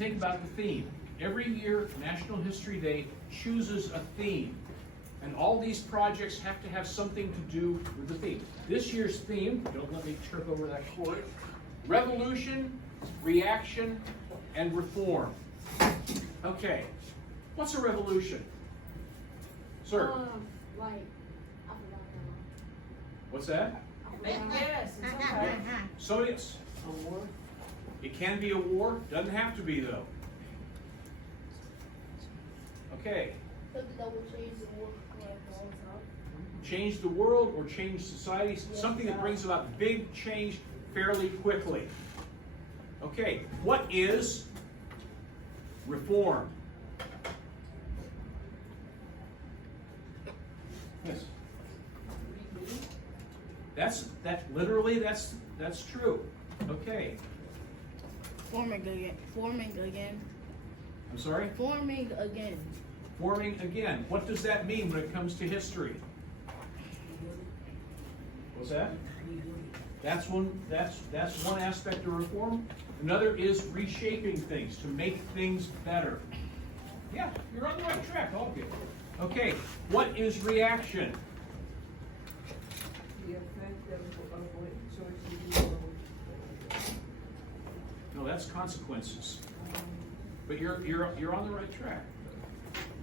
think about the theme. Every year, National History Day chooses a theme. And all these projects have to have something to do with the theme. This year's theme, don't let me trip over that cord, revolution, reaction, and reform. Okay, what's a revolution? Sir? Like, I forgot What's that? Yes, it's okay. So yes. A war? It can be a war, doesn't have to be though. Okay, something that will change the world like all the time. change the world or change society, something that brings about big change fairly quickly. Okay, what is reform? Yes. That's true. Okay. Forming again. I'm sorry? Forming again. Forming again. What does that mean when it comes to history? What's that? That's one aspect of reform. Another is reshaping things to make things better. Yeah, you're on the right track, all of you. Okay, what is reaction? The effect of what choices you No, that's consequences. But you're on the right track.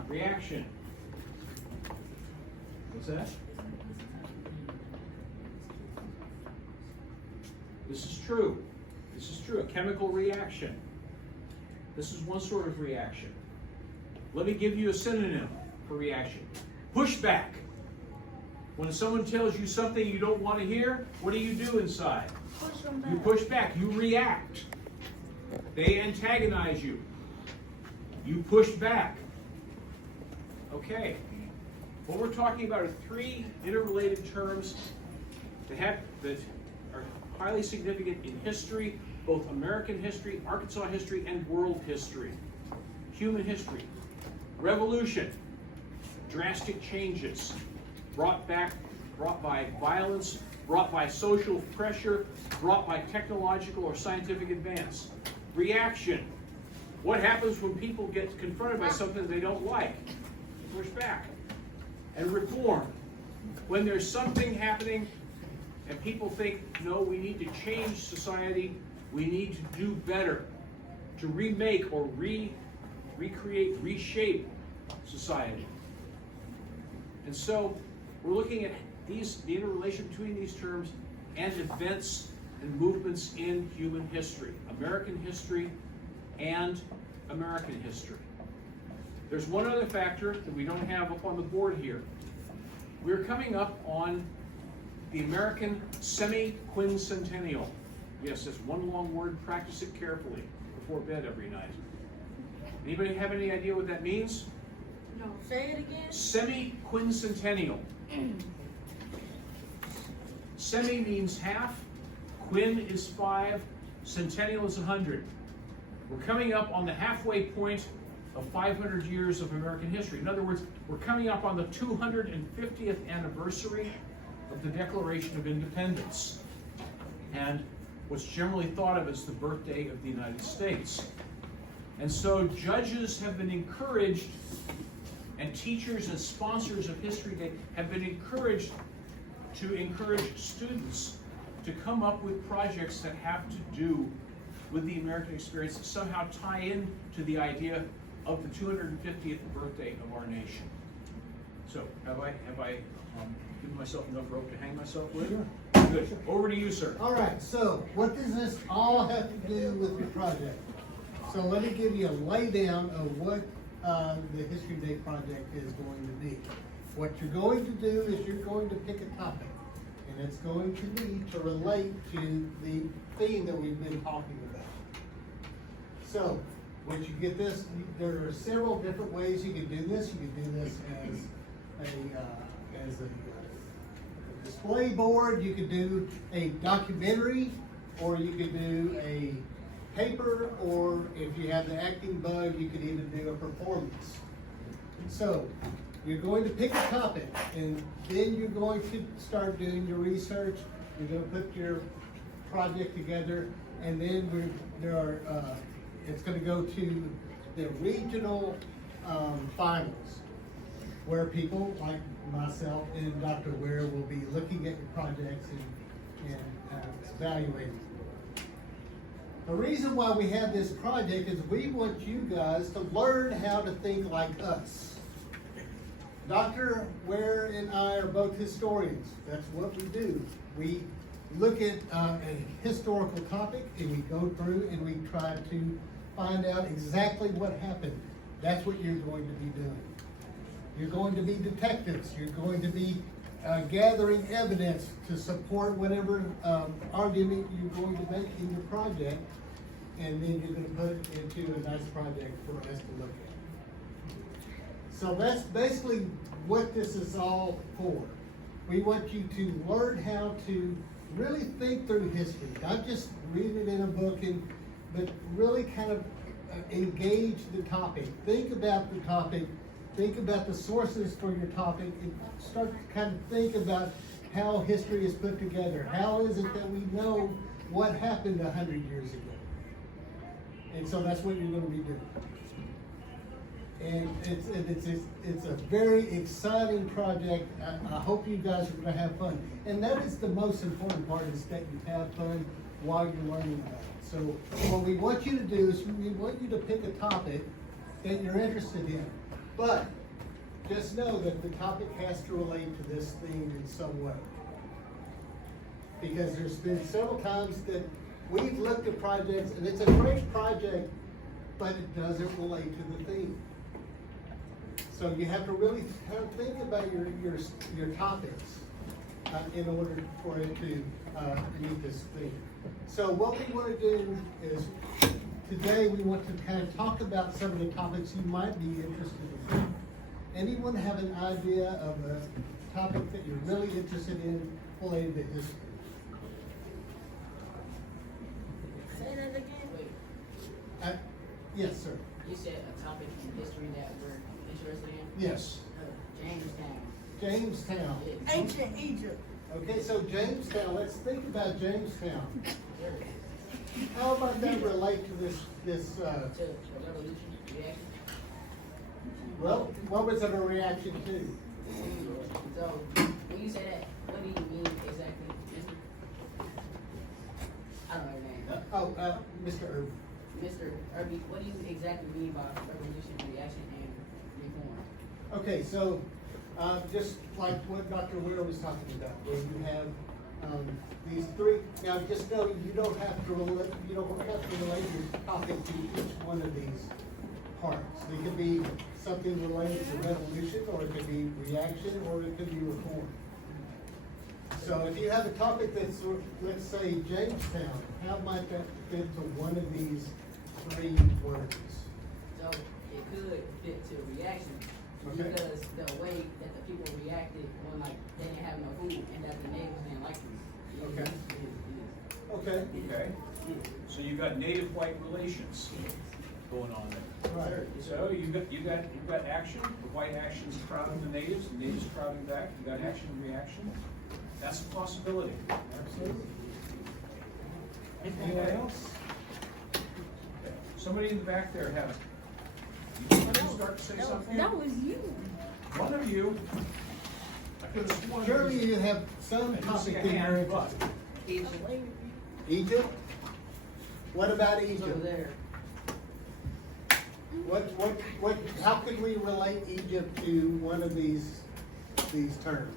Reaction. What's that? This is true. This is true. A chemical reaction. This is one sort of reaction. Let me give you a synonym for reaction. Pushback. When someone tells you something you don't want to hear, what do you do inside? Push them back. You push back. You react. They antagonize you. You push back. Okay. What we're talking about are three interrelated terms that are highly significant in history, both American history, Arkansas history, and world history. Human history. Revolution. Drastic changes brought by violence, brought by social pressure, brought by technological or scientific advance. Reaction. What happens when people get confronted by something they don't like? Push back. And reform. When there's something happening and people think, no, we need to change society, we need to do better, to remake or recreate, reshape society. And so we're looking at the interrelation between these terms and events and movements in human history, American history and American history. There's one other factor that we don't have up on the board here. We're coming up on the American semi-quincentennial. Yes, that's one long word. Practice it carefully before bed every night. Anybody have any idea what that means? No. Say it again. Semi-quincentennial. Semi means half, quin is 5, centennial is 100. We're coming up on the halfway point of 500 years of American history. In other words, we're coming up on the 250th anniversary of the Declaration of Independence, and what's generally thought of as the birthday of the United States. And so judges have been encouraged, and teachers and sponsors of History Day have been encouraged to encourage students to come up with projects that have to do with the American experience, that somehow tie in to the idea of the 250th birthday of our nation. So, have I given myself enough rope to hang myself with? Good. Over to you, sir. All right, so what does this all have to do with your project? So let me give you a laydown of what the History Day project is going to be. What you're going to do is you're going to pick a topic, and it's going to be to relate to the theme that we've been talking about. So, once you get this, there are several different ways you can do this. You can do this as a display board. You could do a documentary, or you could do a paper, or if you have the acting bug, you could even do a performance. So, you're going to pick a topic, and then you're going to start doing your research. You're going to put your project together, and then there are it's gonna go to the regional, finals, where people like myself and Dr. Ware will be looking at your projects and evaluating. The reason why we have this project is we want you guys to learn how to think like us. Dr. Ware and I are both historians. That's what we do. We look at a historical topic and we go through and we try to find out exactly what happened. That's what you're going to be doing. You're going to be detectives. You're going to be gathering evidence to support whatever argument you're going to make in your project, and then you're going to put it into a nice project for us to look at. So that's basically what this is all for. We want you to learn how to really think through history, not just read it in a book, but really kind of engage the topic. Think about the topic. Think about the sources for your topic, and start to kind of think about how history is put together. How is it that we know what happened 100 years ago? And so that's what you're going to be doing. And it's a very exciting project. I hope you guys are going to have fun. And that is the most important part, is that you have fun while you're learning about it. So what we want you to do is we want you to pick a topic that you're interested in. But just know that the topic has to relate to this theme in some way. Because there's been several times that we've looked at projects and it's a great project, but it doesn't relate to the theme. So you have to really kind of think about your topics in order for it to meet this theme. So what we want to do is, today we want to kind of talk about some of the topics you might be interested in. Anyone have an idea of a topic that you're really interested in related to history? Say that again. Wait, Yes, sir. you said a topic in history that we're interested in? Yes. Jamestown. Jamestown. Ancient Egypt. Okay, so Jamestown, let's think about Jamestown. How about that relate to this, To the revolution, reaction. well, what was it a reaction to? So, when you say that, what do you mean exactly? I don't know your name. Mr. Irvin. Mr. Irby, what do you exactly mean by revolution, reaction, and reform? Okay, so, just like what Dr. Ware was talking about, where you have, these three, now just know you don't have to relate your topic to each one of these parts. It could be something related to revolution, or it could be reaction, or it could be reform. So if you have a topic that's, let's say, Jamestown, how might that fit to one of these three words? So, it could fit to reaction, Okay. because the way that the people reacted when, like, they didn't have no food, and that the neighbors didn't like them. Okay. Okay. Okay, so you got native white relations going on there. Right. So you got action, the white action's crowding the natives crowding back, you got action and reaction. That's a possibility. Absolutely. Anyone else? Somebody in the back there has. You start to say something? That was you. One of you. I could have sworn. Surely you have some I didn't see topic a in your hand, interest. but Egypt? What about It's over Egypt? there. How could we relate Egypt to one of these terms?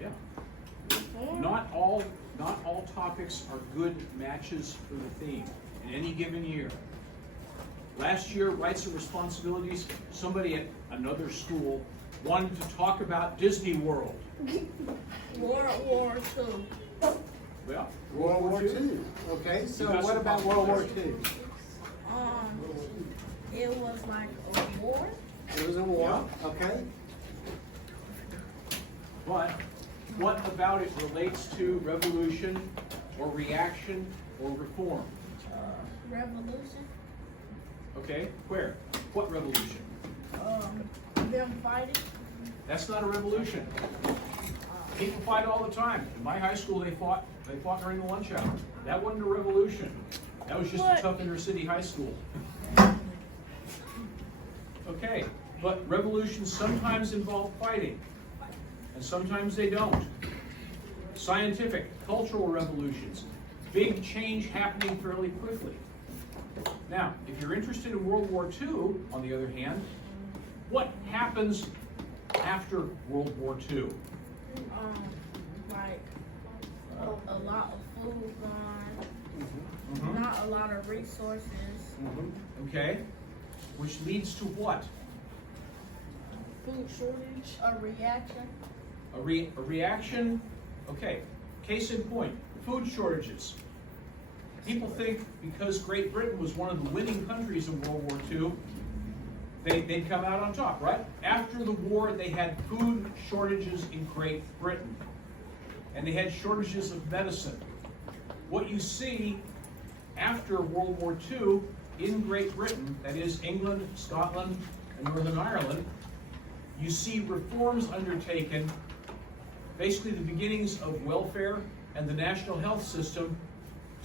yeah. Not all topics are good matches for the theme in any given year. Last year, rights and responsibilities, somebody at another school wanted to talk about Disney World. World War II. Well, World War II. Okay, so You got what some about World War II? It was like a war. It was a war, okay? but what about it relates to revolution or reaction or reform? Revolution. Okay, where? What revolution? Them fighting. That's not a revolution. People fight all the time. In my high school, they fought during the lunch hour. That wasn't a revolution. That was just a tough inner city high school. Okay, but revolutions sometimes involve fighting, and sometimes they don't. Scientific, cultural revolutions, big change happening fairly quickly. Now, if you're interested in World War II, on the other hand, what happens after World War II? Like a lot of food gone, Mhm. not a lot of resources. Okay, which leads to what? Food shortage. A reaction. A reaction. Okay, case in point, food shortages. People think because Great Britain was one of the winning countries in World War II, they'd come out on top, right? After the war, they had food shortages in Great Britain. And they had shortages of medicine. What you see after World War II in Great Britain, that is England, Scotland, and Northern Ireland, you see reforms undertaken, basically the beginnings of welfare and the national health system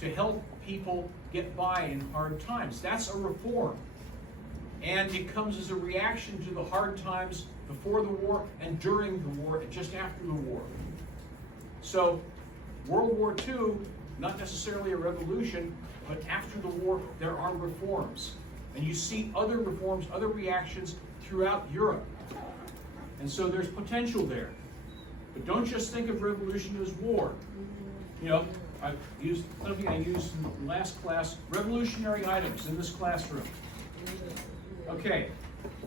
to help people get by in hard times. That's a reform. And it comes as a reaction to the hard times before the war and during the war and just after the war. So World War II, not necessarily a revolution, but after the war, there are reforms. And you see other reforms, other reactions throughout Europe. And so there's potential there. But don't just think of revolution as war. You know, I've used something I used in last class, revolutionary items in this classroom. Okay,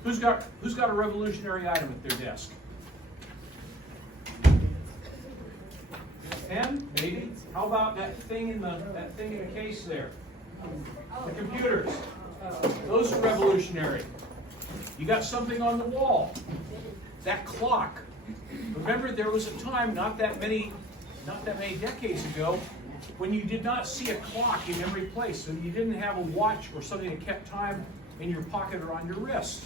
who's got a revolutionary item at their desk? Pen, maybe. How about that thing in the case there? The computers. Those are revolutionary. You got something on the wall. That clock. Remember, there was a time not that many decades ago when you did not see a clock in every place, and you didn't have a watch or something that kept time in your pocket or on your wrist.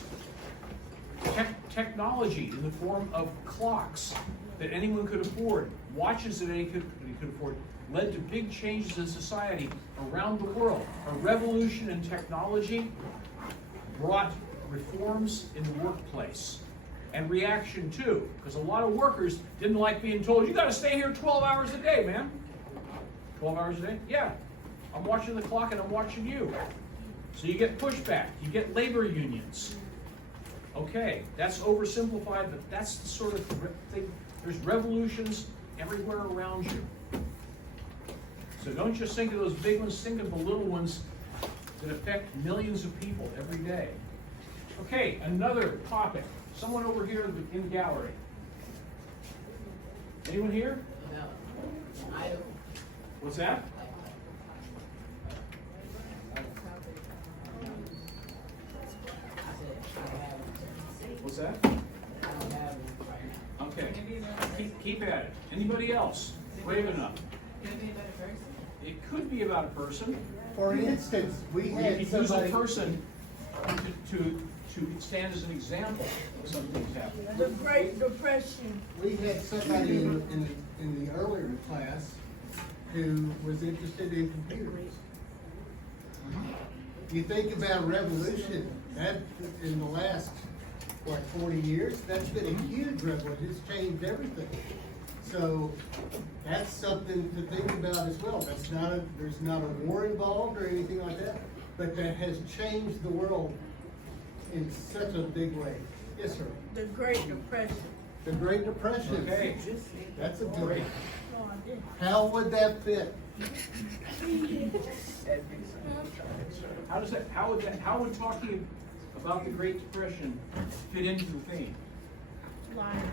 Technology in the form of clocks that anyone could afford, watches that anybody could afford, led to big changes in society around the world. A revolution in technology brought reforms in the workplace. And reaction too, because a lot of workers didn't like being told, you gotta stay here 12 hours a day, man. 12 hours a day? Yeah. I'm watching the clock and I'm watching you. So you get pushback, you get labor unions. Okay, that's oversimplified, but that's the sort of thing. There's revolutions everywhere around you. So don't just think of those big ones, think of the little ones that affect millions of people every day. Okay, another topic. Someone over here in the gallery. Anyone here? No. I don't. What's that? What's that? I don't have one right now. Okay. Keep at it. Anybody else? Brave enough. Could it be a better person? It could be about a person. For instance, we You had could use a somebody, person to stand as an example of something that's happening. The Great Depression. we had somebody in the earlier class who was interested in computers. You think about revolution, that in the last, 40 years, that's been a huge revolution, it's changed everything. So that's something to think about as well. There's not a war involved or anything like that, but that has changed the world in such a big way. Yes, sir. The Great Depression. The Great Depression. Okay. That's a great. No, I didn't. How would that fit? How would talking about the Great Depression fit into the theme? Like,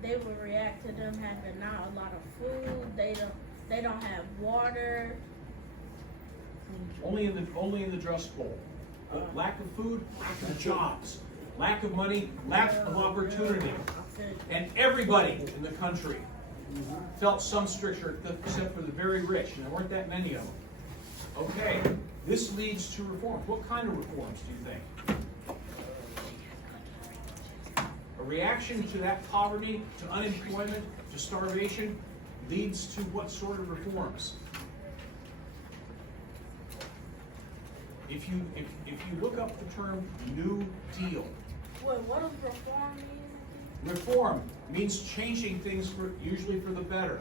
they would react to them having not a lot of food. They don't have water. Only in the Dust Bowl. But lack of food, lack of jobs, lack of money, lack of opportunity. And everybody in the country felt some stricture except for the very rich, and there weren't that many of them. Okay, this leads to reforms. What kind of reforms do you think? A A reaction to that poverty, to unemployment, to starvation, leads to what sort of reforms? If you look up the term New Deal, Wait, what does reform mean? reform means changing things usually for the better.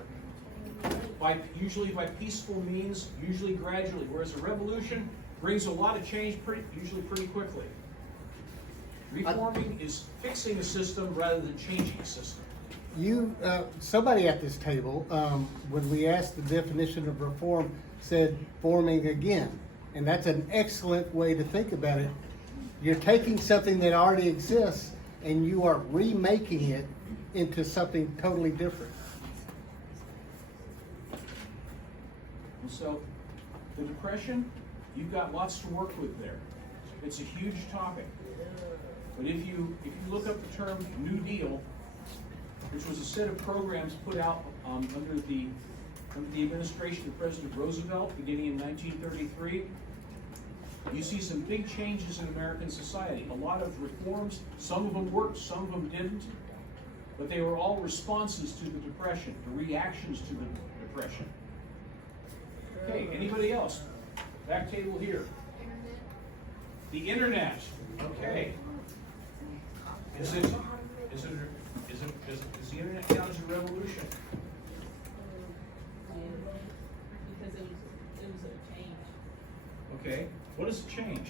Usually by peaceful means, usually gradually, whereas a revolution brings a lot of change usually pretty quickly. Reforming is fixing a system rather than changing a system. You, somebody at this table, when we asked the definition of reform, said forming again. And that's an excellent way to think about it. You're taking something that already exists and you are remaking it into something totally different. And so, the Depression, you've got lots to work with there. It's a huge topic. But if you look up the term New Deal, which was a set of programs put out under the administration of President Roosevelt beginning in 1933, you see some big changes in American society. A lot of reforms, some of them worked, some of them didn't, but they were all responses to the Depression, the reactions to the Depression. Okay, anybody else? Back table here. The internet. Okay. Is the internet count as a revolution? Because it was a change. Okay. What is a change?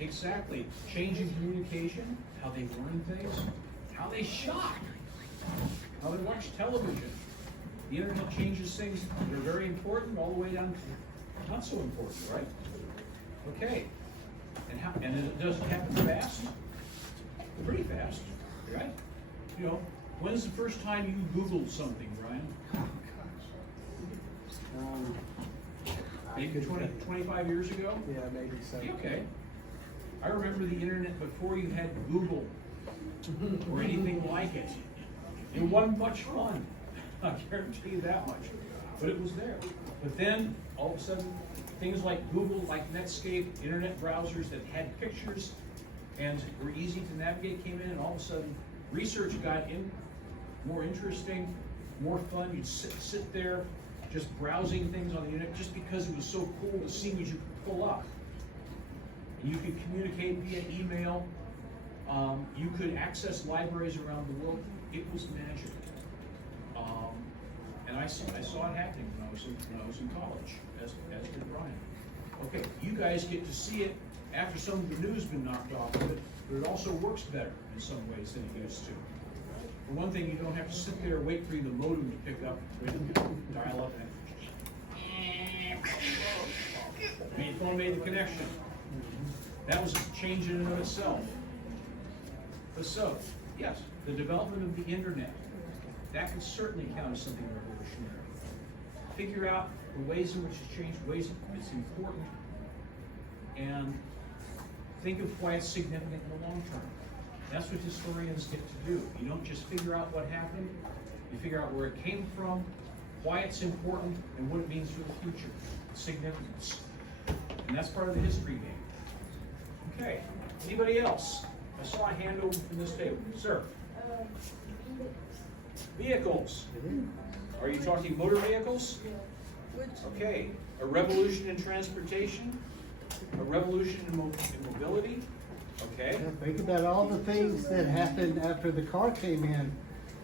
Exactly. Change in communication, how they learn things, how they shop, how they watch television. The internet changes things that are very important all the way down to not so important, right? Okay. And it doesn't happen fast? Pretty fast, right? You know, when's the first time you Googled something, Brian? Maybe 25 years ago? Yeah, maybe so. Okay. I remember the internet before you had Google or anything like it. It wasn't much fun. I guarantee you that much. But it was there. But then, all of a sudden, things like Google, like Netscape, internet browsers that had pictures and were easy to navigate came in, and all of a sudden, research got more interesting, more fun. You'd sit there just browsing things on the internet just because it was so cool to see what you could pull up. And you could communicate via email. You could access libraries around the world. It was magic. And I saw it happening when I was in college, as did Brian. Okay, you guys get to see it after some of the news has been knocked off of it, but it also works better in some ways than it used to. For one thing, you don't have to sit there and wait for the modem to pick up, dial up, and your phone made the connection. That was a change in and of itself. But so, yes, the development of the internet, that could certainly count as something revolutionary. Figure out the ways in which it's changed, ways it's important, and think of why it's significant in the long term. That's what historians get to do. You don't just figure out what happened, you figure out where it came from, why it's important, and what it means for the future. Significance. And that's part of the history game. Okay, anybody else? I saw a hand over from this table. Sir? Vehicles. Are you talking motor vehicles? Okay, a revolution in transportation, a revolution in mobility. Okay. Yeah, think about all the things that happened after the car came in.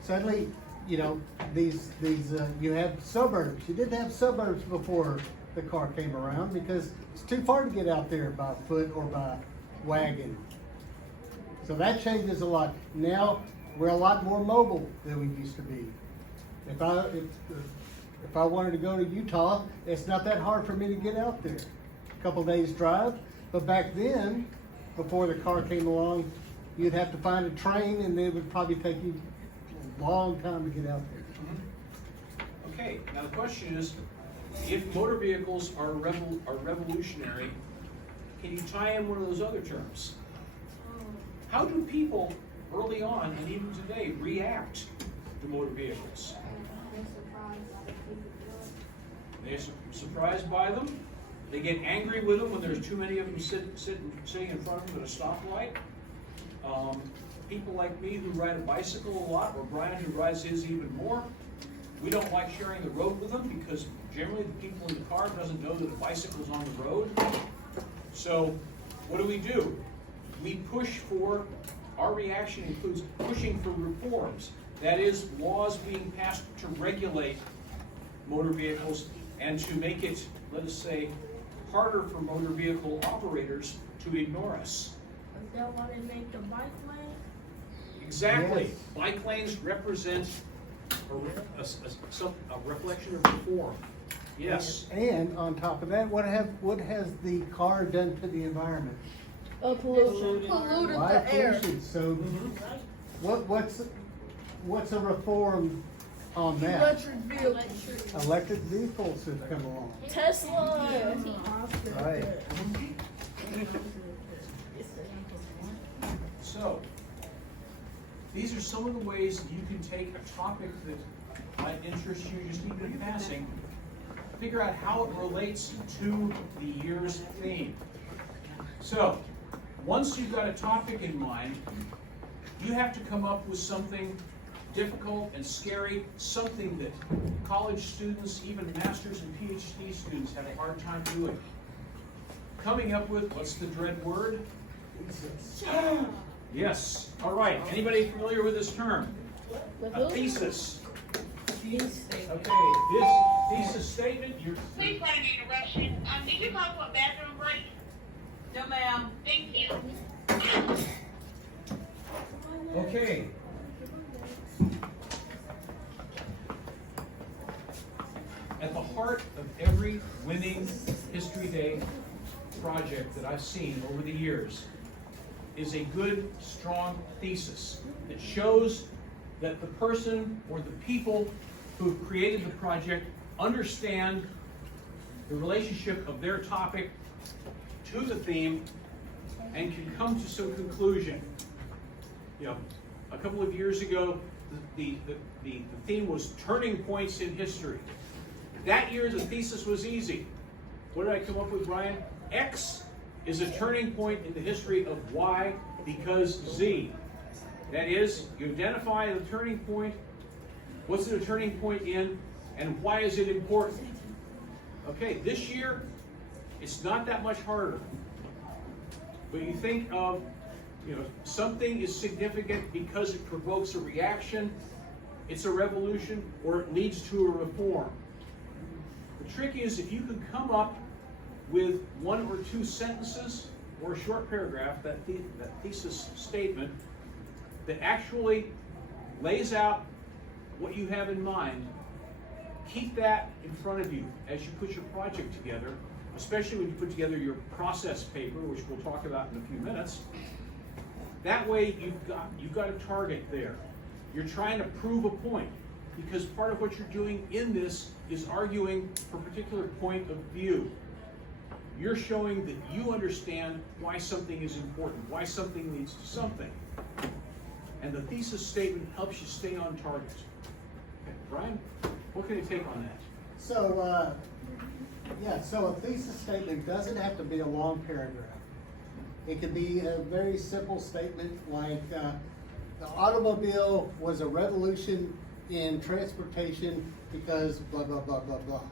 Suddenly, you know, you have suburbs. You didn't have suburbs before the car came around because it's too far to get out there by foot or by wagon. So that changes a lot. Now we're a lot more mobile than we used to be. If I wanted to go to Utah, it's not that hard for me to get out there. A couple days drive. But back then, before the car came along, you'd have to find a train and it would probably take you a long time to get out there. Okay, now the question is, if motor vehicles are revolutionary, can you tie in one of those other terms? How do people early on and even today react to motor vehicles? They're surprised by them. They get angry with them when there's too many of them sitting in front of them at a stoplight. People like me who ride a bicycle a lot, or Brian who rides his even more, we don't like sharing the road with them because generally the people in the car doesn't know that a bicycle is on the road. So what do? We push for, our reaction includes pushing for reforms. That is, laws being passed to regulate motor vehicles and to make it, let us say, harder for motor vehicle operators to ignore us. Is that why they make the bike lane? Exactly. Yes. Bike lanes represent a reflection of reform. Yes. And on top of that, what has the car done to the environment? Polluted Light the air. pollution. So what's a reform on that? Electric vehicles. Electric vehicles have come along. Tesla. Right. So, these are some of the ways that you can take a topic that might interest you just even in passing, figure out how it relates to the year's theme. So, once you've got a topic in mind, you have to come up with something difficult and scary, something that college students, even master's and PhD students have a hard time doing. Coming up with, what's the dread word? Yes. All right. Anybody familiar with this term? A thesis. Okay. This thesis statement. Please let an interruption. Did you call for a bathroom break? No, ma'am. Thank you. Okay. At the heart of every winning History Day project that I've seen over the years is a good, strong thesis that shows that the person or the people who have created the project understand the relationship of their topic to the theme and can come to some conclusion. You know, a couple of years ago, the theme was turning points in history. That year, the thesis was easy. What did I come up with, Brian? X is a turning point in the history of Y because Z. That is, you identify the turning point, what's it a turning point in, and why is it important? Okay, this year, it's not that much harder. But you think of, something is significant because it provokes a reaction, it's a revolution, or it leads to a reform. The trick is if you can come up with one or two sentences or a short paragraph, that thesis statement, that actually lays out what you have in mind, keep that in front of you as you put your project together, especially when you put together your process paper, which we'll talk about in a few minutes. That way you've got a target there. You're trying to prove a point, because part of what you're doing in this is arguing for a particular point of view. You're showing that you understand why something is important, why something leads to something. And the thesis statement helps you stay on target. Okay, Brian, what can you take on that? So, so a thesis statement doesn't have to be a long paragraph. It could be a very simple statement like, the automobile was a revolution in transportation because blah, blah, blah, blah, blah.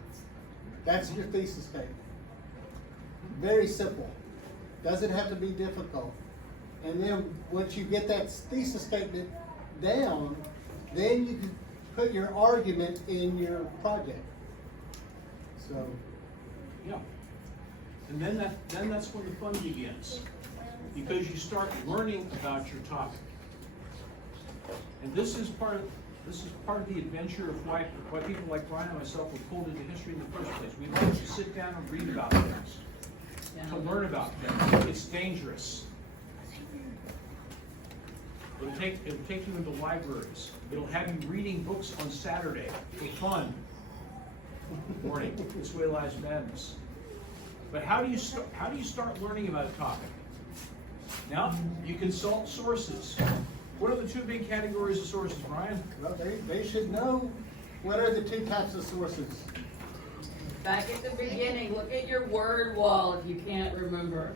That's your thesis statement. Very simple. Doesn't have to be difficult. And then once you get that thesis statement down, then you can put your argument in your project. So, Yeah. And then that's when the fun begins, because you start learning about your topic. And this is part of the adventure of why people like Brian and myself were pulled into history in the first place. We like to sit down and read about things, to learn about things. It's dangerous. It'll take you into libraries. It'll have you reading books on Saturday for fun. Morning. This way lies madness. But how do you start learning about a topic? Now, you consult sources. What are the two big categories of sources, Brian? well, they should know what are the two types of sources. Back at the beginning, look at your word wall if you can't remember.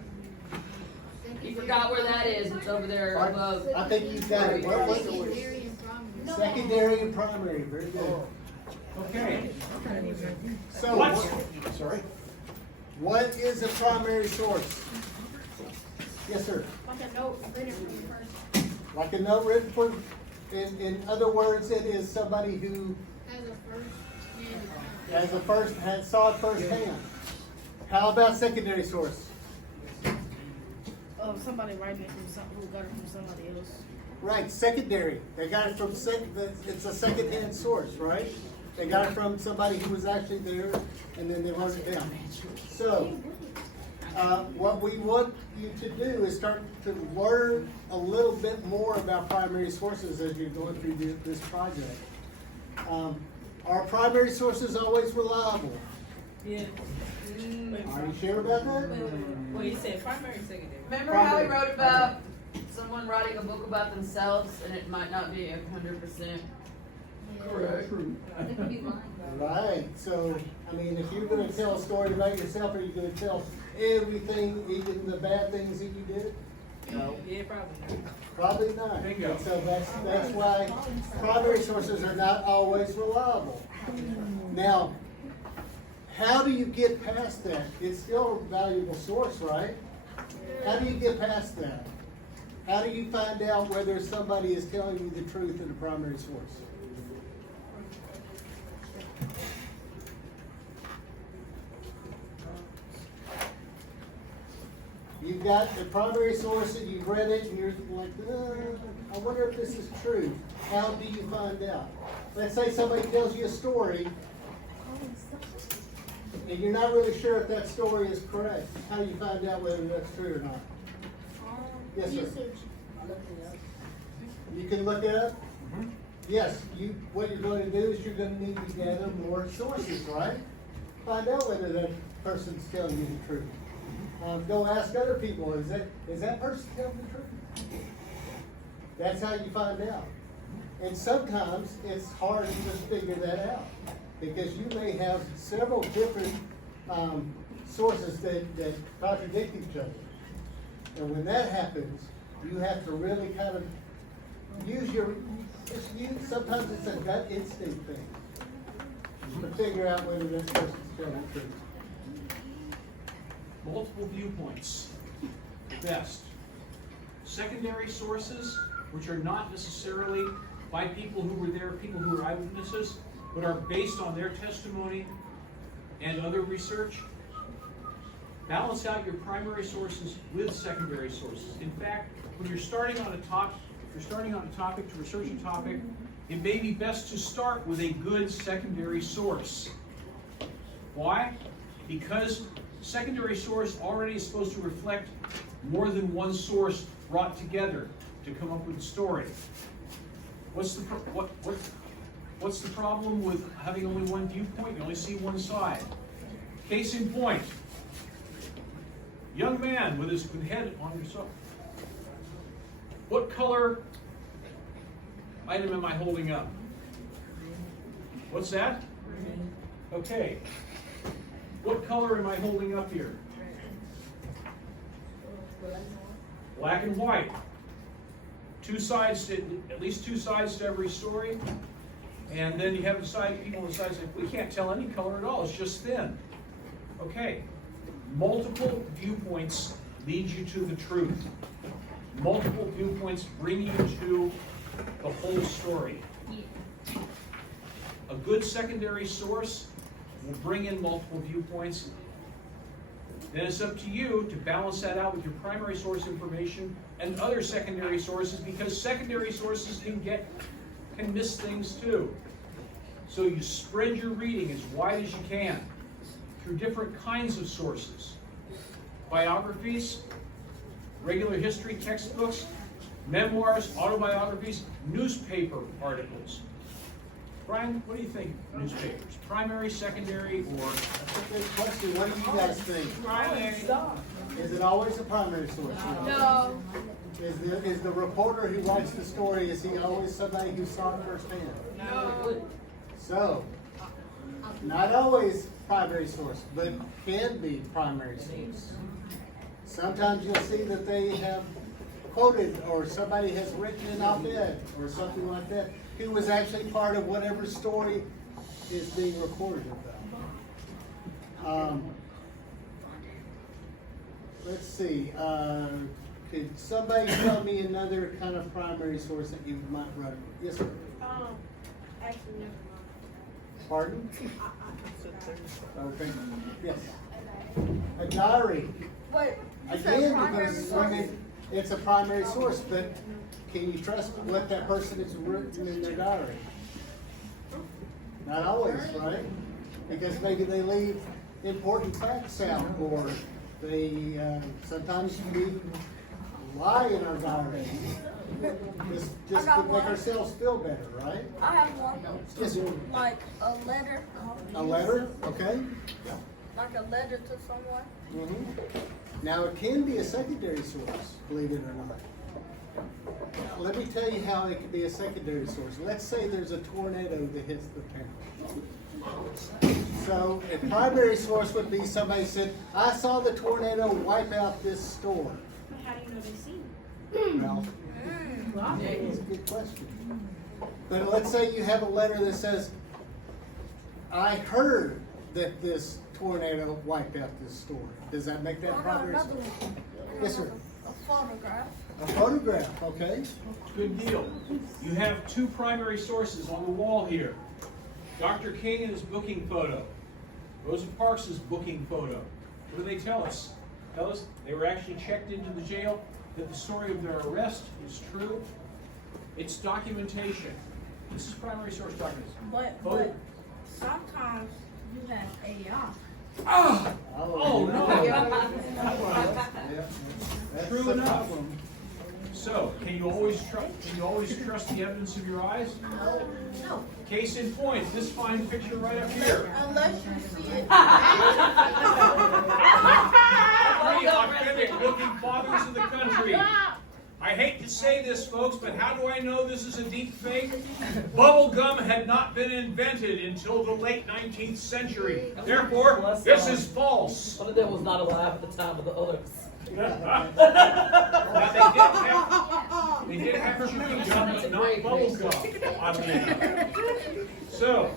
You forgot where that is. It's over there above. I think you got it. What was it? Secondary and primary. Secondary and primary, very good. Okay. So, What's- sorry. What is a primary source? Yes, sir. Like a note written from the person. Like a note written for, in other words, it is somebody who Has a first hand account. saw it firsthand. How about secondary source? Somebody writing it from who got it from somebody else. Right, secondary. They got it from it's a secondhand source, right? They got it from somebody who was actually there, and then they wrote it down. So, what we want you to do is start to learn a little bit more about primary sources as you're going through this project. Are primary sources always reliable? Yeah. Are you sure about that? Well, you said primary, secondary. Remember how we wrote about someone writing a book about themselves and it might not be 100% correct? It could be lying. Right, so, I mean, if you're gonna tell a story about yourself, are you gonna tell everything, even the bad things that you did? No. Yeah, probably. Probably not. Bingo. And so that's why primary sources are not always reliable. Now, how do you get past that? It's still a valuable source, right? How do you get past that? How do you find out whether somebody is telling you the truth in a primary source? You've got the primary source and you've read it and you're like, I wonder if this is true. How do you find out? Let's say somebody tells you a story and you're not really sure if that story is correct. How do you find out whether that's true or not? Yes, sir. Research. You can look it up? Yes, what you're going to do is you're going to need to gather more sources, right? Find out whether that person's telling you the truth. Go ask other people, is that person telling the truth? That's how you find out. And sometimes it's hard to figure that out because you may have several different sources that contradict each other. And when that happens, you have to really kind of sometimes it's a gut instinct thing to figure out whether that person's telling the truth. Multiple viewpoints, best. Secondary sources, which are not necessarily by people who were there, people who are eyewitnesses, but are based on their testimony and other research. Balance out your primary sources with secondary sources. In fact, when you're starting on a topic, to research a topic, it may be best to start with a good secondary source. Why? Because secondary source already is supposed to reflect more than one source brought together to come up with a story. What's the problem with having only one viewpoint? You only see one side. Case in point, young man with his head on himself. What color item am I holding up? What's that? Okay. What color am I holding up here? Black and white. At least two sides to every story. And then you have people on the side say, we can't tell any color at all, it's just thin. Okay. Multiple viewpoints lead you to the truth. Multiple viewpoints bring you to the whole story. A good secondary source will bring in multiple viewpoints. Then it's up to you to balance that out with your primary source information and other secondary sources, because secondary sources can miss things too. So you spread your reading as wide as you can through different kinds of sources. Biographies, regular history textbooks, memoirs, autobiographies, newspaper articles. Brian, what do you think of newspapers? Primary, secondary, or? That's a good question. What do you guys think? Primary. Is it always a primary source? No. Is the reporter who writes the story, is he always somebody who saw it firsthand? No. So, not always primary source, but can be primary source. Sometimes you'll see that they have quoted, or somebody has written an op-ed, or something like that, who was actually part of whatever story is being recorded about. Let's see, could somebody tell me another kind of primary source that you might run? Yes, sir. Actually, never Pardon? Okay, yes. A diary. Wait, Again, because it's a primary source, but can you trust what that person has written in their diary? Not always, right? Because maybe they leave important facts out, or they sometimes we lie in our diary. Just to make ourselves feel better, right? I have one. Yes, sir. Like a letter. A letter, okay? Like a letter to someone. Now, it can be a secondary source, believe it or not. Now, let me tell you how it can be a secondary source. Let's say there's a tornado that hits the town. So, a primary source would be somebody said, I saw the tornado wipe out this store. How do you know they see Well, that's a good question. But let's say you have a letter that says, I heard that this tornado wiped out this store. Does that make that primary source? Yes, sir. A photograph. A photograph, okay? Good deal. You have two primary sources on the wall here. Dr. King and his booking photo. Rosa Parks' booking photo. What do they tell us? Tell us they were actually checked into the jail, that the story of their arrest is true. It's documentation. This is primary source documentation. But sometimes you have AI. Oh no! That's True the enough. problem. So, can you always trust the evidence of your eyes? No. Case in point, this fine picture right up here. Unless you see it. Three authentic looking fathers of the country. I hate to say this, folks, but how do I know this is a deep fake? Bubble gum had not been invented until the late 19th century. Therefore, this is false. One of them was not alive at the time of the others. Now, they did have chewing gum, but not bubble gum, oddly enough. So,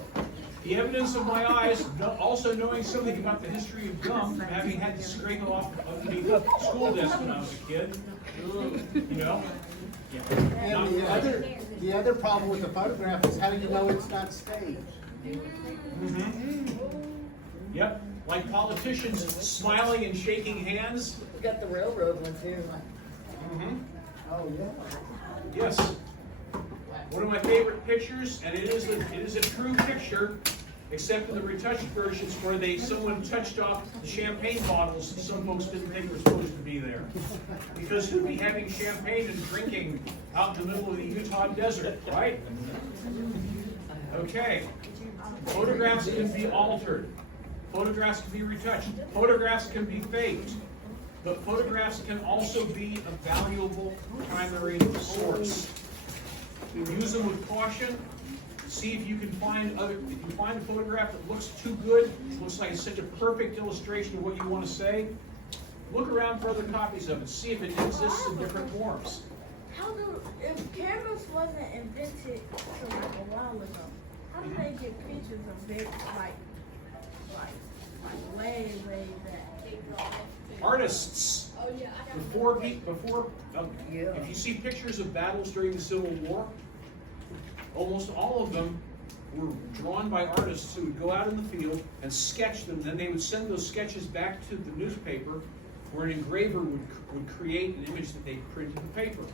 the evidence of my eyes, also knowing something about the history of gum, from having had to scrape it off underneath the school desk when I was a kid. You know? Yeah. And the other problem with the photograph is how do you know it's not staged? Yep. Like politicians smiling and shaking hands. We got the railroad ones here. Oh, yeah. Yes. One of my favorite pictures, and it is a true picture, except for the retouched versions where someone touched off the champagne bottles that some folks didn't think were supposed to be there. Because who'd be having champagne and drinking out in the middle of the Utah desert, right? Okay. Photographs can be altered. Photographs can be retouched. Photographs can be faked. But photographs can also be a valuable primary source. Use them with caution. See if you can find if you find a photograph that looks too good, looks like it's such a perfect illustration of what you want to say, look around for other copies of it. See if it exists in different forms. If cameras wasn't invented till like a while ago, how do they get pictures of big like way back? Artists. If you see pictures of battles during the Civil War, almost all of them were drawn by artists who would go out in the field and sketch them. Then they would send those sketches back to the newspaper, where an engraver would create an image that they printed in the paper.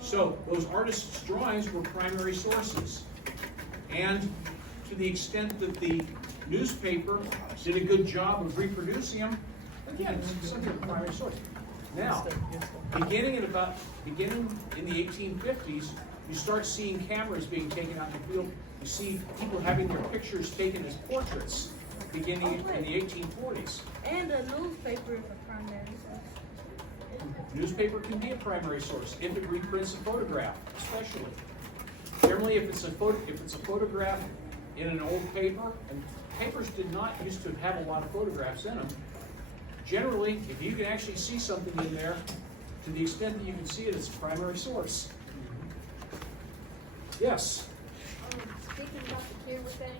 So those artists' drawings were primary sources. And to the extent that the newspaper did a good job of reproducing them, again, it's something of a primary source. Now, beginning in the 1850s, you start seeing cameras being taken out in the field. You see people having their pictures taken as portraits, beginning in the 1840s. And a newspaper is a primary source. Newspaper can be a primary source if it reprints a photograph, especially. Generally, if it's a photograph in an old paper, and papers did not used to have a lot of photographs in them. Generally, if you can actually see something in there, to the extent that you can see it, it's a primary source. Yes? Speaking about the camera thing,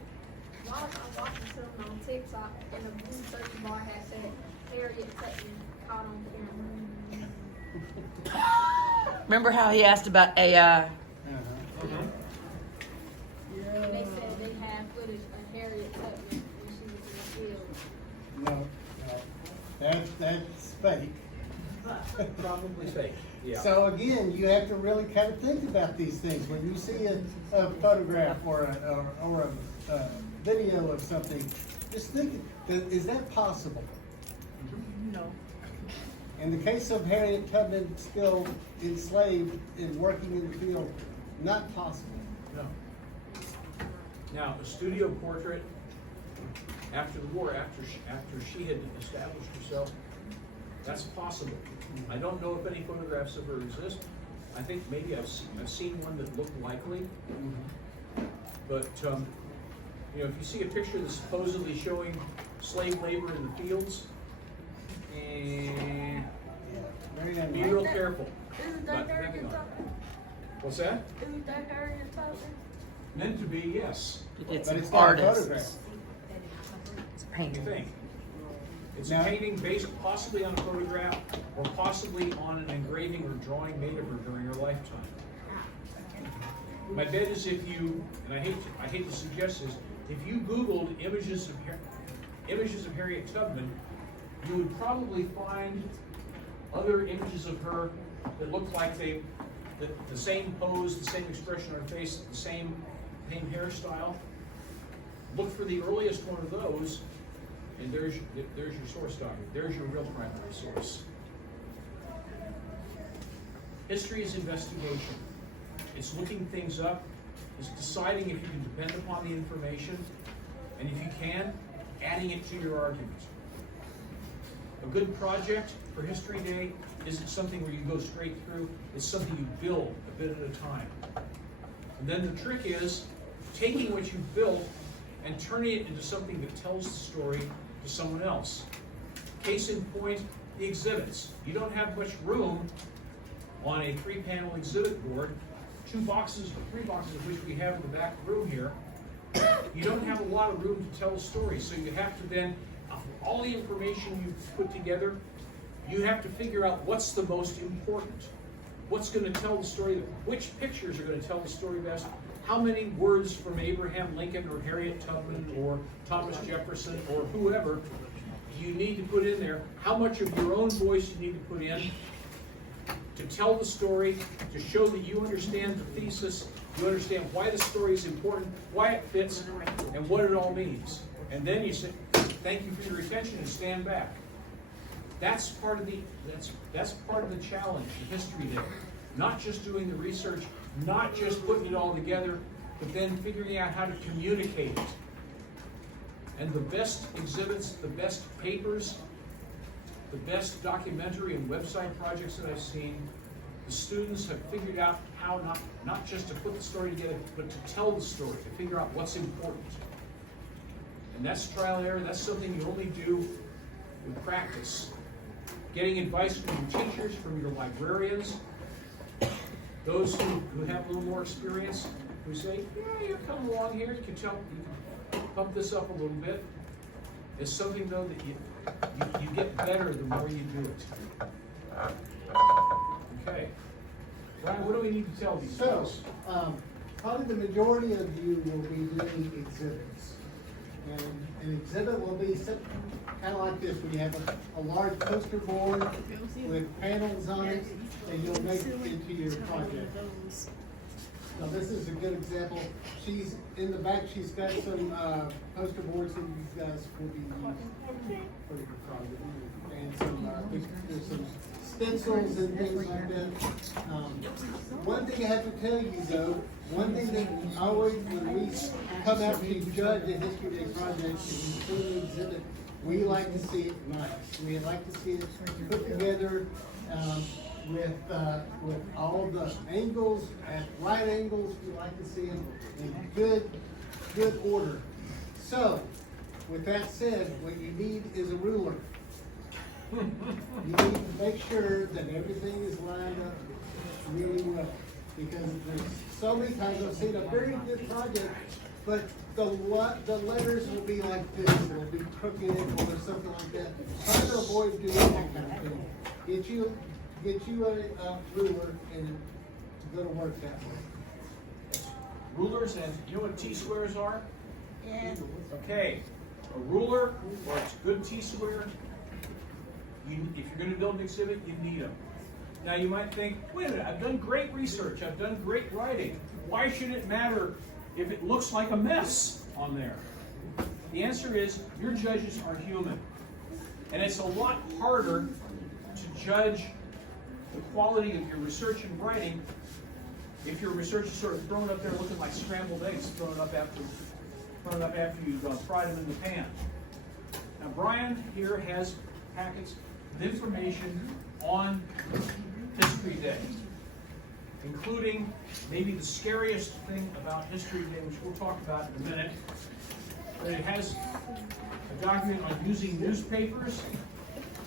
why was I watching something on TikTok and the blue search bar had said Harriet Tubman caught on camera? Remember how he asked about AI? Uh-huh. And they said they had footage of Harriet Tubman when she was in the field. No, that's fake. Probably fake, yeah. So again, you have to really kind of think about these things. When you see a photograph or a video of something, just think, is that possible? No. In the case of Harriet Tubman still enslaved and working in the field, not possible. No. Now, a studio portrait after the war, after she had established herself, that's possible. I don't know if any photographs of her exist. I think maybe I've seen one that looked likely. But you know, if you see a picture that's supposedly showing slave labor in the fields, Yeah, very be unlikely. real careful. Isn't about that Harriet thinking on it. Tubman? What's that? Isn't that Harriet Tubman? Meant to be, yes. It's But an it's not a artist. photograph. It's a You painting. think? It's Now- a painting based possibly on a photograph or possibly on an engraving or drawing made of her during her lifetime. My bet is if you, and I hate to suggest this, if you Googled images of Harriet Tubman, you would probably find other images of her that look like the same pose, the same expression on her face, the same hairstyle. Look for the earliest one of those, and there's your source document. There's your real primary source. History is investigation. It's looking things up. It's deciding if you can depend upon the information, and if you can, adding it to your argument. A good project for History Day isn't something where you go straight through. It's something you build a bit at a time. And then the trick is taking what you've built and turning it into something that tells the story to someone else. Case in point, the exhibits. You don't have much room on a 3-panel exhibit board, 3 boxes of which we have in the back room here. You don't have a lot of room to tell a story, so you have to then, of all the information you've put together, you have to figure out what's the most important. What's going to tell the story, which pictures are going to tell the story best, how many words from Abraham Lincoln or Harriet Tubman or Thomas Jefferson or whoever you need to put in there, how much of your own voice you need to put in to tell the story, to show that you understand the thesis, you understand why the story is important, why it fits, and what it all means. And then you say, thank you for your attention, and stand back. That's part of the challenge of History Day. Not just doing the research, not just putting it all together, but then figuring out how to communicate it. And the best exhibits, the best papers, the best documentary and website projects that I've seen, the students have figured out how not just to put the story together, but to tell the story, to figure out what's important. And that's trial and error. That's something you only do with practice. Getting advice from your teachers, from your librarians, those who have a little more experience, who say, yeah, you come along here, you can pump this up a little bit. It's something, though, that you get better the more you do it. Okay. Brian, what do we need to tell these So, folks? probably the majority of you will be doing exhibits. And an exhibit will be kind of like this, where you have a large poster board with panels on it, and you'll make it into your project. Now, this is a good example. She's, in the back, she's got some poster boards that you guys will be using for your project. And there's some stencils and things like that. One thing I have to tell you though, one thing that always, when we come out to judge a History Day project and include an exhibit, we like to see it nice. We like to see it put together with all the angles at right angles. We like to see it in good order. So, with that said, what you need is a ruler. You need to make sure that everything is lined up really well. Because there's so many times I've seen a very good project, but the letters will be like this, or will be crooked, or something like that. Try to avoid doing that kind of thing. Get you a ruler, and it's gonna work that way. Rulers, and you know what T-squares are? Yeah. Okay, a ruler or a good T-square, if you're gonna build an exhibit, you need them. Now you might think, wait a minute, I've done great research, I've done great writing. Why should it matter if it looks like a mess on there? The answer is, your judges are human. And it's a lot harder to judge the quality of your research and writing if your research is sort of thrown up there looking like scrambled eggs thrown up after you've fried them in the pan. Now Brian here has packets of information on History Day, including maybe the scariest thing about History Day, which we'll talk about in a minute. But it has a document on using newspapers,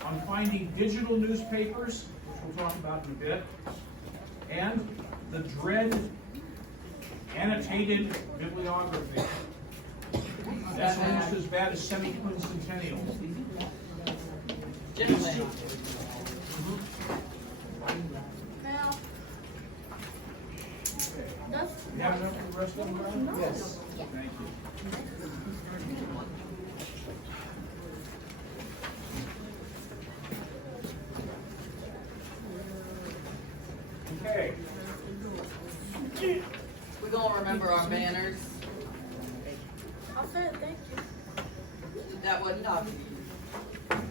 on finding digital newspapers, which we'll talk about in a bit, and the dread annotated bibliography. That's almost as bad as semi-quincentennial. Gentlemen. Now, that's You have enough for the rest of them, Brian? Yes. Thank you. Okay. We're gonna remember our manners. I said thank you. That wasn't talking to you.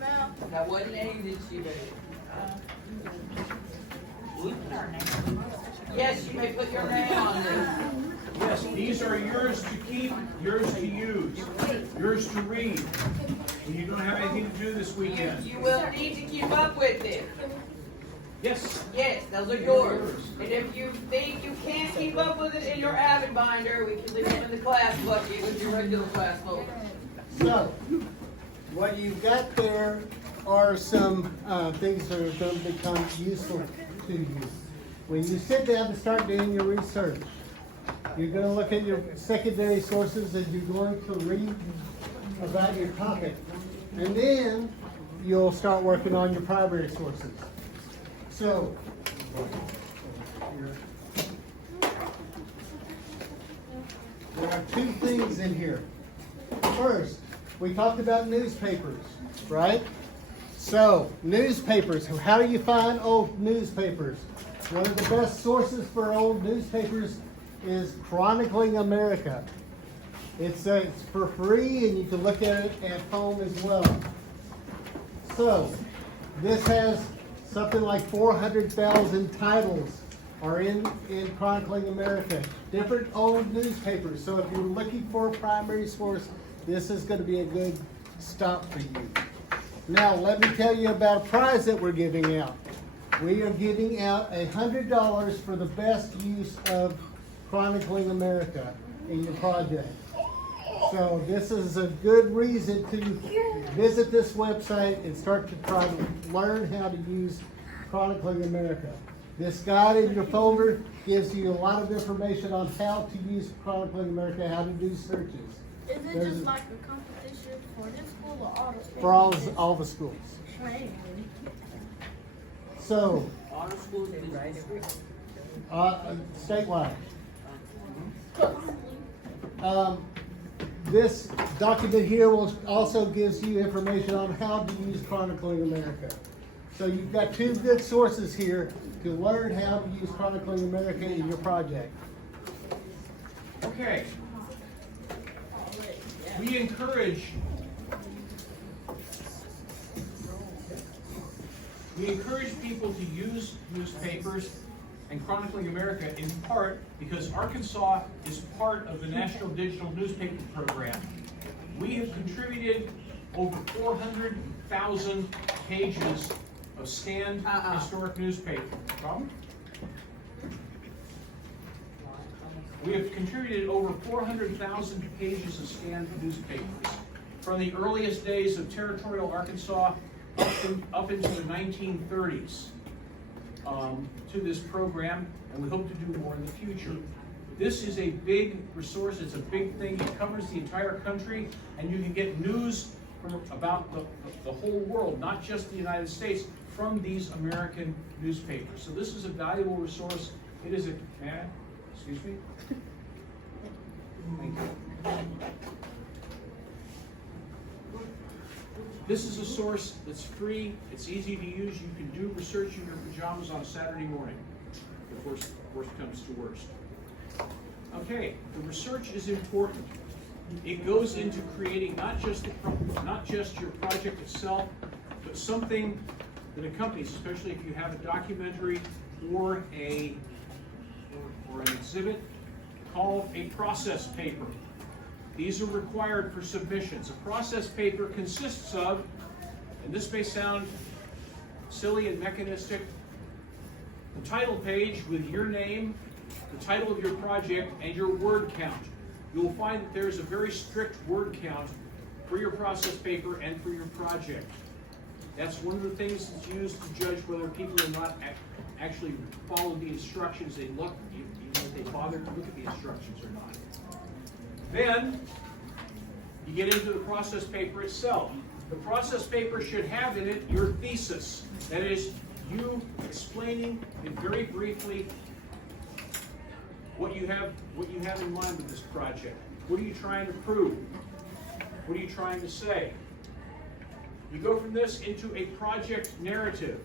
Now, That wasn't aimed at you. Yes, you may put your name on this. Yes, these are yours to keep, yours to use, yours to read. When you don't have anything to do this weekend. You will need to keep up with it. Yes. Yes, those are yours. And if you think you can't keep up with it in your Avid binder, we can leave them in the class bucket with your regular class folder. So, what you've got there are some things that are going to become useful to you. When you sit down to start doing your research, you're going to look at your secondary sources and you're going to read about your topic. And then you'll start working on your primary sources. So, there are two things in here. First, we talked about newspapers, right? So, newspapers, how do you find old newspapers? One of the best sources for old newspapers is Chronicling America. It's for free and you can look at it at home as well. So, this has something like 400,000 titles are in Chronicling America. Different old newspapers. So if you're looking for a primary source, this is going to be a good stop for you. Now, let me tell you about a prize that we're giving out. We are giving out $100 for the best use of Chronicling America in your project. So this is a good reason to visit this website and start to try to learn how to use Chronicling America. This guide in your folder gives you a lot of information on how to use Chronicling America, how to do searches. is it just like a competition for this school or all the schools? For all the schools. Training. So, All the schools in right? statewide. This document here will also gives you information on how to use Chronicling America. So you've got two good sources here to learn how to use Chronicling America in your project. Okay. We encourage people to use newspapers and Chronicling America in part because Arkansas is part of the National Digital Newspaper Program. We have contributed over 400,000 pages of scanned historic newspaper. Problem? We have contributed over 400,000 pages of scanned newspapers from the earliest days of territorial Arkansas up into the 1930s to this program, and we hope to do more in the future. This is a big resource. It's a big thing. It covers the entire country, and you can get news about the whole world, not just the United States, from these American newspapers. So this is a valuable resource. It is a, excuse me? Thank you. This is a source that's free, it's easy to use. You can do research in your pajamas on a Saturday morning, if worst comes to worst. Okay, the research is important. It goes into creating not just your project itself, but something that accompanies, especially if you have a documentary or an exhibit, called a process paper. These are required for submissions. A process paper consists of, and this may sound silly and mechanistic, the title page with your name, the title of your project, and your word count. You'll find that there's a very strict word count for your process paper and for your project. That's one of the things that's used to judge whether people are not actually follow the instructions. They look, even if they bother to look at the instructions or not. Then, you get into the process paper itself. The process paper should have in it your thesis. That is, you explaining it very briefly what you have in mind with this project. What are you trying to prove? What are you trying to say? You go from this into a project narrative,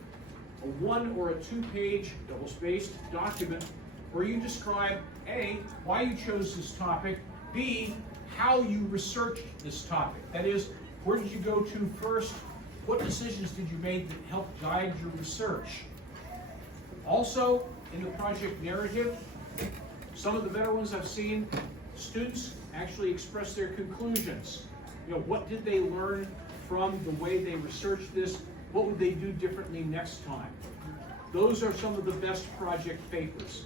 a 1 or a 2-page double-spaced document where you describe A, why you chose this topic, B, how you researched this topic. That is, where did you go to first? What decisions did you make that helped guide your research? Also, in the project narrative, some of the better ones I've seen, students actually express their conclusions. What did they learn from the way they researched this? What would they do differently next time? Those are some of the best project papers.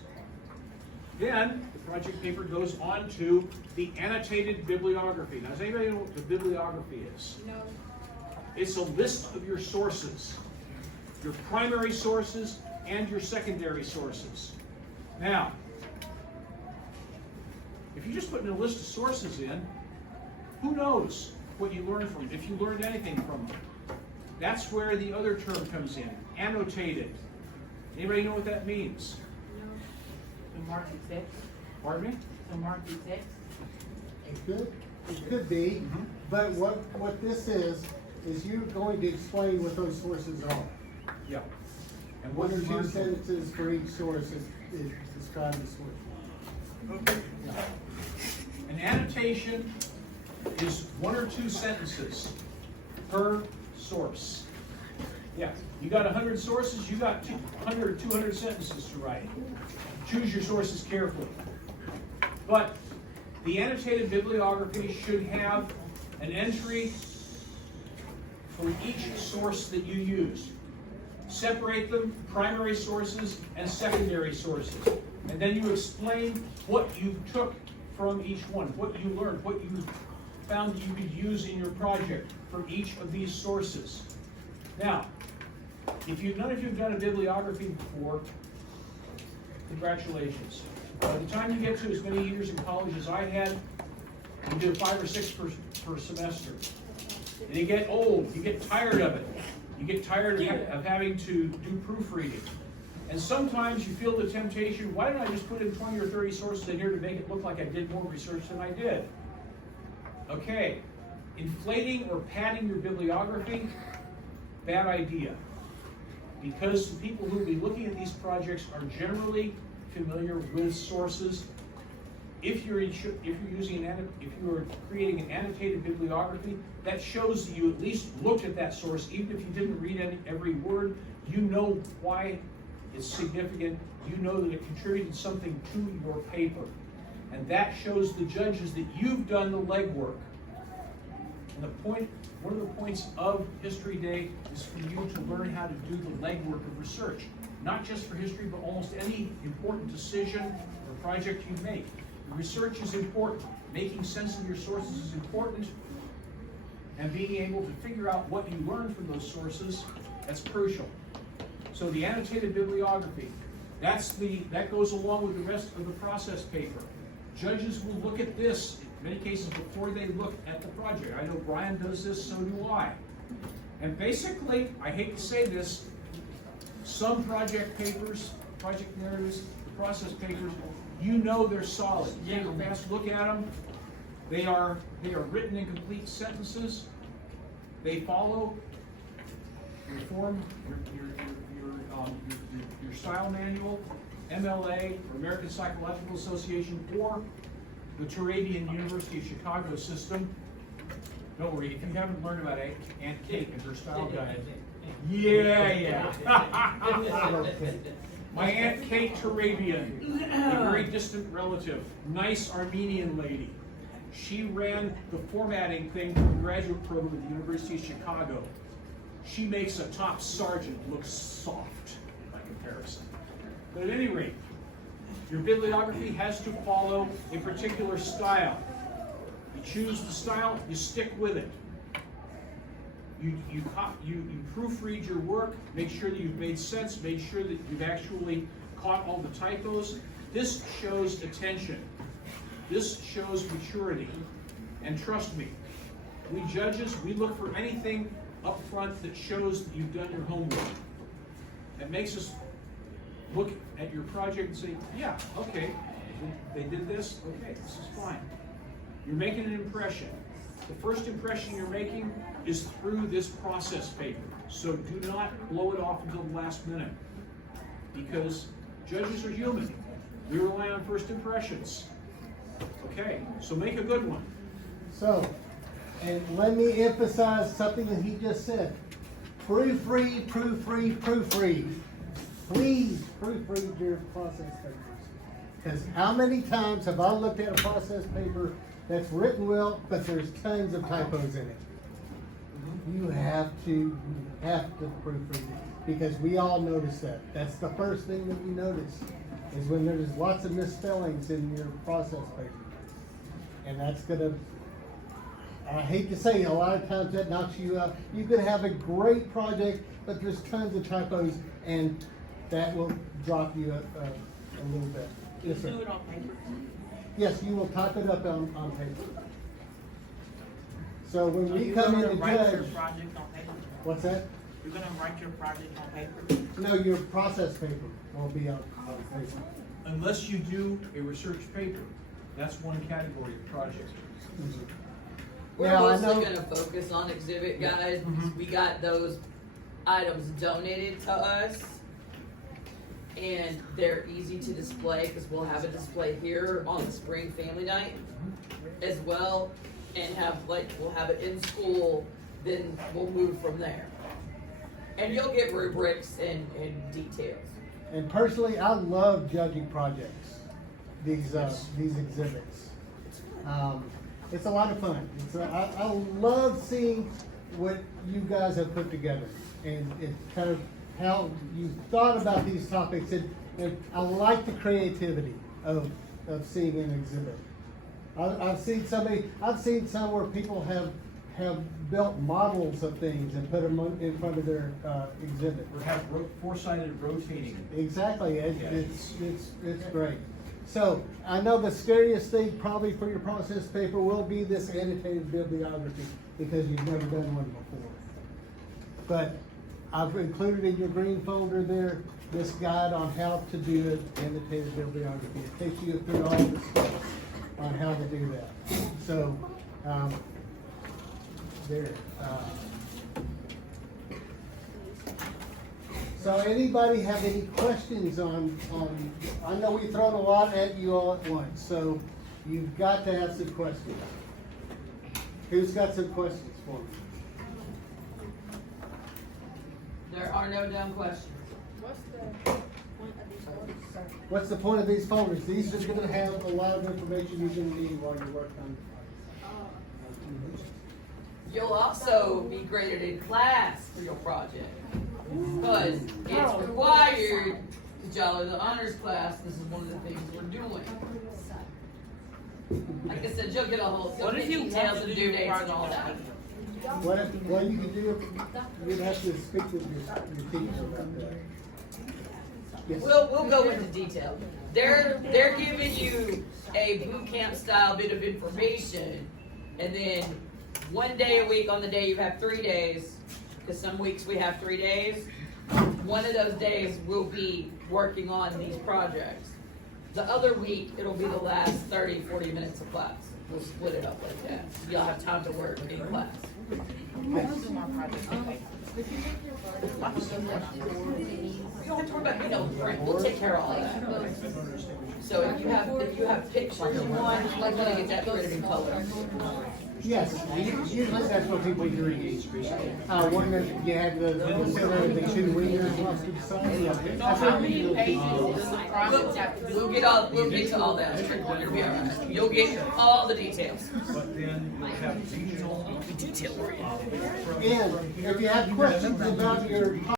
Then, the project paper goes on to the annotated bibliography. Now, does anybody know what the bibliography is? No. It's a list of your sources, your primary sources and your secondary sources. Now, if you just put in a list of sources in, who knows what you learned from it, if you learned anything from it. That's where the other term comes in, annotated. Anybody know what that means? Mark the text. Pardon me? Mark the text. It could be, but what this is you're going to explain what those sources are. Yeah. And One what or you two learned from it. sentences for each source is describing the source. Okay. An annotation is 1 or 2 sentences per source. Yeah, you got 100 sources, you got 100 or 200 sentences to write. Choose your sources carefully. But the annotated bibliography should have an entry for each source that you use. Separate them, primary sources and secondary sources. And then you explain what you took from each one, what you learned, what you found you could use in your project from each of these sources. Now, if none of you have done a bibliography before, congratulations. By the time you get to as many years in college as I had, you do 5 or 6 per semester. And you get old, you get tired of it. You get tired of having to do proofreading. And sometimes you feel the temptation, why don't I just put in 20 or 30 sources in here to make it look like I did more research than I did? Okay, inflating or padding your bibliography, bad idea. Because the people who will be looking at these projects are generally familiar with sources. If you're creating an annotated bibliography, that shows that you at least looked at that source, even if you didn't read every word. You know why it's significant. You know that it contributed something to your paper, and that shows the judges that you've done the legwork. And one of the points of History Day is for you to learn how to do the legwork of research, not just for history, but almost any important decision or project you make. The research is important. Making sense of your sources is important. and being able to figure out what you learned from those sources, that's crucial. So the annotated bibliography, that goes along with the rest of the process paper. Judges will look at this, in many cases, before they look at the project. I know Brian does this, so do I. And basically, I hate to say this, some project papers, project narratives, the process papers, you know they're solid. You take a fast look at them. They are written in complete sentences. They follow your form, your style manual, MLA, or American Psychological Association, or the Turabian University of Chicago system. Don't worry, if you haven't learned about Aunt Kate and her style guide. Yeah. My Aunt Kate Turabian, a very distant relative, nice Armenian lady. She ran the formatting thing for the graduate program at the University of Chicago. She makes a top sergeant look soft by comparison. But at any rate, your bibliography has to follow a particular style. You choose the style, you stick with it. You proofread your work, make sure that you've made sense, make sure that you've actually caught all the typos. This shows attention. This shows maturity. And trust me, we judges, we look for anything up front that shows that you've done your homework. That makes us look at your project and say, yeah, okay, they did this, okay, this is fine. You're making an impression. The first impression you're making is through this process paper. So do not blow it off until the last minute. Because judges are human. We rely on first impressions. Okay, so make a good one. So, and let me emphasize something that he just said. Proofread, proofread, proofread. Please proofread your process papers. Because how many times have I looked at a process paper that's written well, but there's tons of typos in it? You have to proofread it. Because we all notice that. That's the first thing that we notice, is when there's lots of misspellings in your process paper. And that's gonna, I hate to say, a lot of times that knocks you up. You could have a great project, but there's tons of typos, and that will drop you a little bit. Yes, sir. Do it on paper. Yes, you will type it up on paper. So when So we you're come in gonna to write your judge, project on paper? what's that? You're gonna write your project on paper? No, your process paper will be on paper. Unless you do a research paper. That's one category of project. We're Now, I mostly know- gonna focus on exhibit guides because we got those items donated to us. And they're easy to display because we'll have a display here on the spring family night as well. And we'll have it in school, then we'll move from there. And you'll get rubrics and details. And personally, I love judging projects, these exhibits. It's a lot of fun. I love seeing what you guys have put together, and it's kind of how you thought about these topics. And I like the creativity of seeing an exhibit. I've seen some where people have built models of things and put them in front of their exhibit. Or have four-sided rotating. Exactly, it's great. So, I know the scariest thing probably for your process paper will be this annotated bibliography, because you've never done one before. But I've included in your green folder there, this guide on how to do an annotated bibliography. It takes you through all the steps on how to do that. So, there. So anybody have any questions on, I know we've thrown a lot at you all at once, so you've got to have some questions. Who's got some questions for me? There are no dumb questions. What's the point of these orders, sir? What's the point of these folders? These are gonna have a lot of information you're gonna need while you're working on. You'll also be graded in class for your project. Because it's required that y'all are the honors class. This is one of the things we're doing. Like I said, you'll get What if you details want to and do due your dates and project all on that. paper? What you can do, you'd have to speak with your teacher about that. Yes. We'll go into detail. They're giving you a boot camp style bit of information, and then 1 day a week on the day you have 3 days, because some weeks we have 3 days. One of those days we'll be working on these projects. The other week, it'll be the last 30, 40 minutes of class. We'll split it up like that. Y'all have time to work in class. We'll do my project on paper. You don't have to worry about, print. We'll take care of all that. So if you have pictures you want, like when I get that printed in color. Yes, usually that's what people do. One that you have the two wieners off to the side. Yeah, that's How what many you do. pages does the project have to be? We'll get to all that. It'll be all right. You'll get all the details. But then you'll have regional Detail oriented. And if you have questions about your